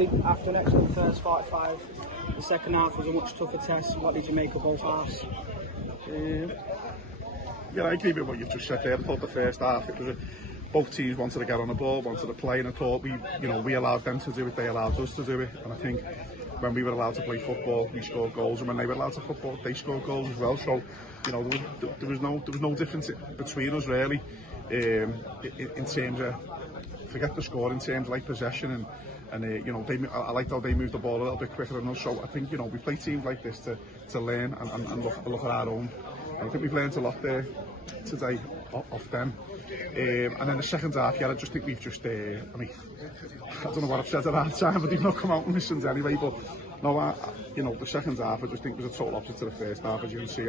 After an excellent first 45, the second half was a much tougher test. What did you make of both halves? Yeah, I agree with what you've just said there. I thought the first half, it was both teams wanted to get on the ball, wanted to play, and I thought we allowed them to do it, they allowed us to do it. And I think when we were allowed to play football, we scored goals, and when they were allowed to football, they scored goals as well. So, there was no difference between us really, in terms of, forget the score, in terms of like possession and I liked how they moved the ball a little bit quicker than us. So I think we play teams like this to learn and look at our own. And I think we've learned a lot there today off them. And then the second half, I just think we've just, I don't know what I've said at that time, but they've not come out and listened anyway. But no, the second half I just think was a total opposite to the first half, as you can see.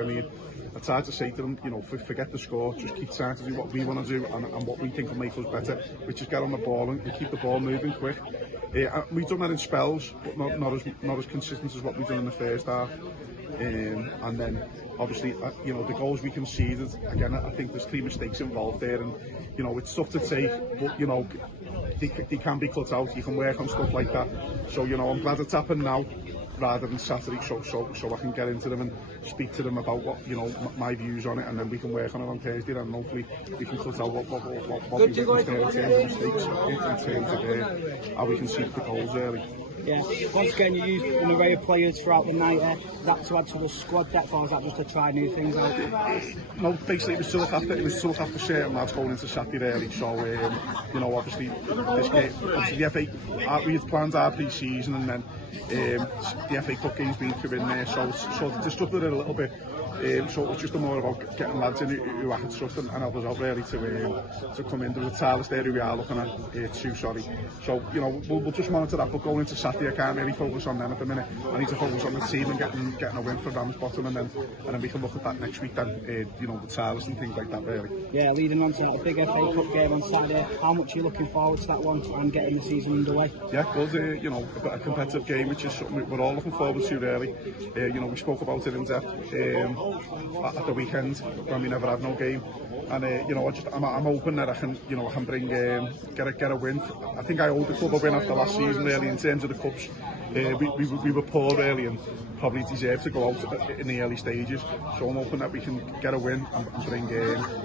I tried to say to them, forget the score, just keep trying to do what we want to do and what we think will make us better, which is get on the ball and keep the ball moving quick. We've done that in spells, but not as consistent as what we've done in the first half. And then obviously, the goals we conceded, again, I think there's 3 mistakes involved there, and it's tough to take, but they can be cut out. You can work on stuff like that. So I'm glad it's happened now rather than Saturday, so I can get into them and speak to them about what my views on it, and then we can work on it on Thursday, and hopefully we can cut out what we witnessed there in terms of mistakes, in terms of how we can see the goals early. Yeah, once again you used an array of players throughout the night. Is that to add to the squad depth, or is that just to try new things out? No, basically it was to look after certain lads going into Saturday early. So obviously this game, obviously the FA, we had planned our pre-season, and then the FA Cup game's been through in there, so disrupted it a little bit. So it was just more about getting lads in who I could trust and help us out really to come in. There was a tireless there who we are looking at too, sorry. So we'll just monitor that, but going into Saturday I can't really focus on them at the minute. I need to focus on the team and getting a win for Ramsbottom, and then we can look at that next week then, the tireless and things like that really. Yeah, leading on to that big FA Cup game on Saturday, how much are you looking forward to that one and getting the season underway? Yeah, good, a competitive game, which is something we're all looking forward to really. We spoke about it in depth at the weekend when we never had no game, and I'm hoping that I can bring get a win. I think I owed the club a win after last season really in terms of the cups. We were poor really and probably deserved to go out in the early stages, so I'm hoping that we can get a win and bring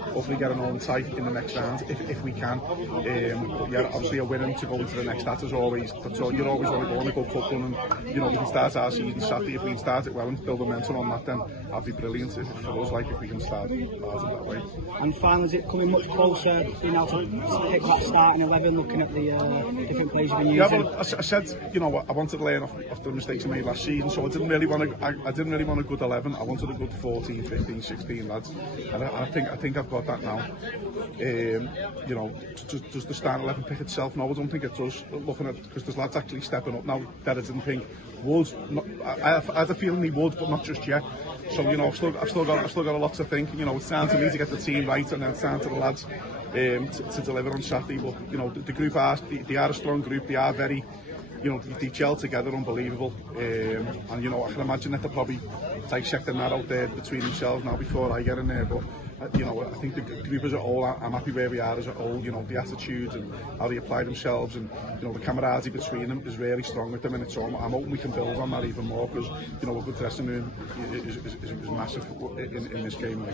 hopefully get an home tie in the next round if we can. But yeah, obviously a winning to go into the next, that is always, so you're always want to go on a good cup run, and we can start our season Saturday. If we can start it well and build momentum on that, then that'd be brilliant for us, like if we can start that way. And finally, is it coming much closer, being able to pick that starting 11, looking at the different players you've been using? Yeah, well, I said I wanted to learn off the mistakes I made last season, so I didn't really want a good 11. I wanted a good 14, 15, 16 lads, and I think I've got that now. Does the starting 11 pick itself? No, I don't think it does. Looking at, because there's lads actually stepping up now that I didn't think would. I had a feeling he would, but not just yet. So I've still got a lot to think. It's down to me to get the team right, and then it's down to the lads to deliver on Saturday. But the group they are a strong group. They are very, they gel together, unbelievable. And I can imagine that they're probably dissecting that out there between themselves now before I get in there. But I think the group as a whole, I'm happy where we are as a whole. The attitude and how they apply themselves, and the camaraderie between them is really strong with them, and so I'm hoping we can build on that even more, because a good dressing room is massive in this game.